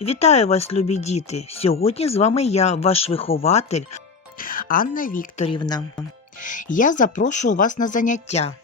Вітаю вас, любі діти! Сьогодні з вами я, ваш вихователь Анна Вікторівна. Я запрошую вас на заняття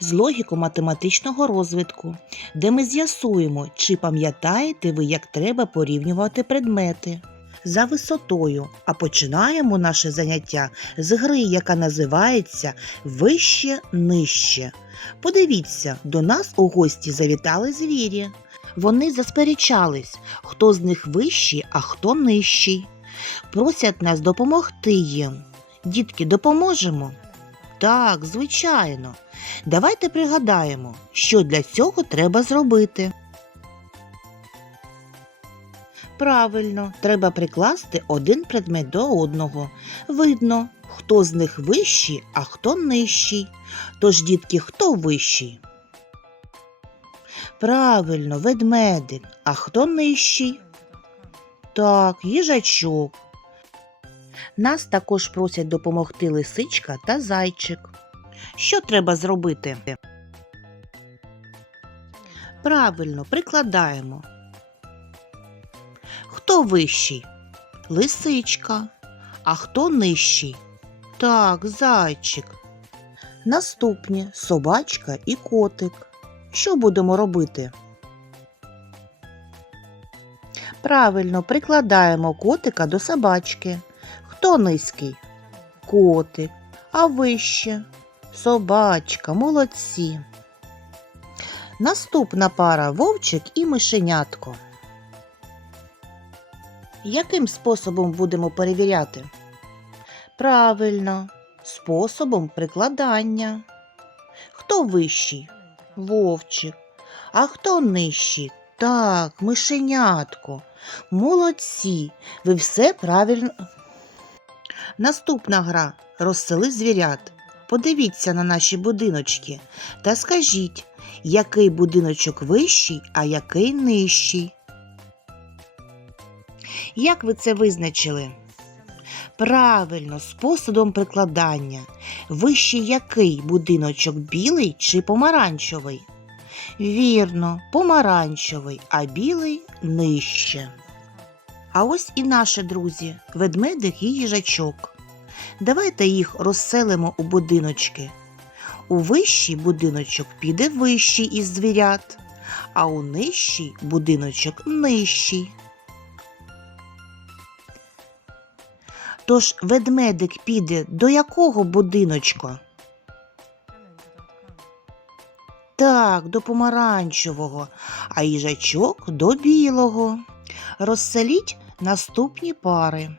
з логіко-математичного розвитку, де ми з'ясуємо, чи пам'ятаєте ви, як треба порівнювати предмети за висотою. А починаємо наше заняття з гри, яка називається Вище нижче. Подивіться, до нас у гості завітали звірі. Вони засперечались, хто з них вищий, а хто нижчий. Просять нас допомогти їм. Дітки, допоможемо? Так, звичайно. Давайте пригадаємо, що для цього треба зробити. Правильно, треба прикласти один предмет до одного. Видно, хто з них вищий, а хто нижчий. Тож, дітки, хто вищий? Правильно, ведмедик. А хто нижчий? Так, їжачок. Нас також просять допомогти лисичка та зайчик. Що треба зробити? Правильно, прикладаємо. Хто вищий? Лисичка. А хто нижчий? Так, зайчик. Наступні собачка і котик. Що будемо робити? Правильно, прикладаємо котика до собачки. Хто низький? Котик. А вище? Собачка, молодці. Наступна пара вовчик і мишенятко. Яким способом будемо перевіряти? Правильно, способом прикладання. Хто вищий? Вовчик. А хто нижчий? Так, мишенятко. Молодці. Ви все правильно. Наступна гра розсели звірят. Подивіться на наші будиночки та скажіть, який будиночок вищий, а який нижчий. Як ви це визначили? Правильно, способом прикладання. Вищий який будиночок білий чи помаранчевий? Вірно, помаранчевий, а білий нижче. А ось і наші друзі, ведмедик і їжачок. Давайте їх розселимо у будиночки. У вищий будиночок піде вищий із звірят, а у нижчий будиночок нижчий. Тож ведмедик піде до якого будиночка? Так, до помаранчевого, а їжачок до білого. Розселіть наступні пари.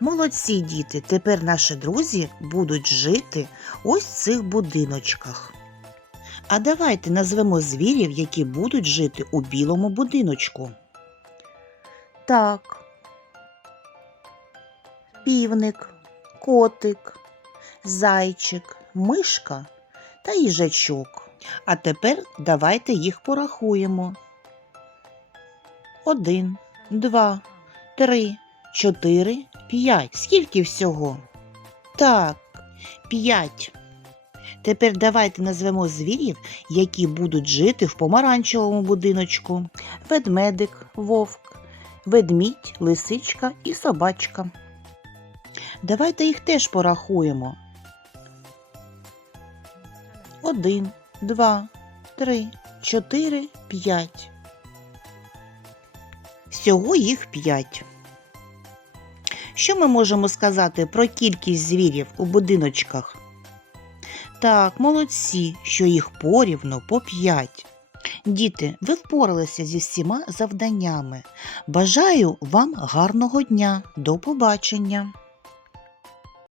Молодці діти, тепер наші друзі будуть жити ось в цих будиночках. А давайте назвемо звірів, які будуть жити у білому будиночку. Так. Півник, котик, зайчик, мишка та їжачок. А тепер давайте їх порахуємо. Один, два, три, чотири, п'ять. Скільки всього? Так, п'ять. Тепер давайте назвемо звірів, які будуть жити в помаранчевому будиночку. Ведмедик, вовк, ведмідь, лисичка і собачка. Давайте їх теж порахуємо. Один, два, три, чотири, п'ять. Всього їх п'ять. Що ми можемо сказати про кількість звірів у будиночках? Так, молодці, що їх порівно по п'ять. Діти, ви впоралися зі всіма завданнями. Бажаю вам гарного дня. До побачення!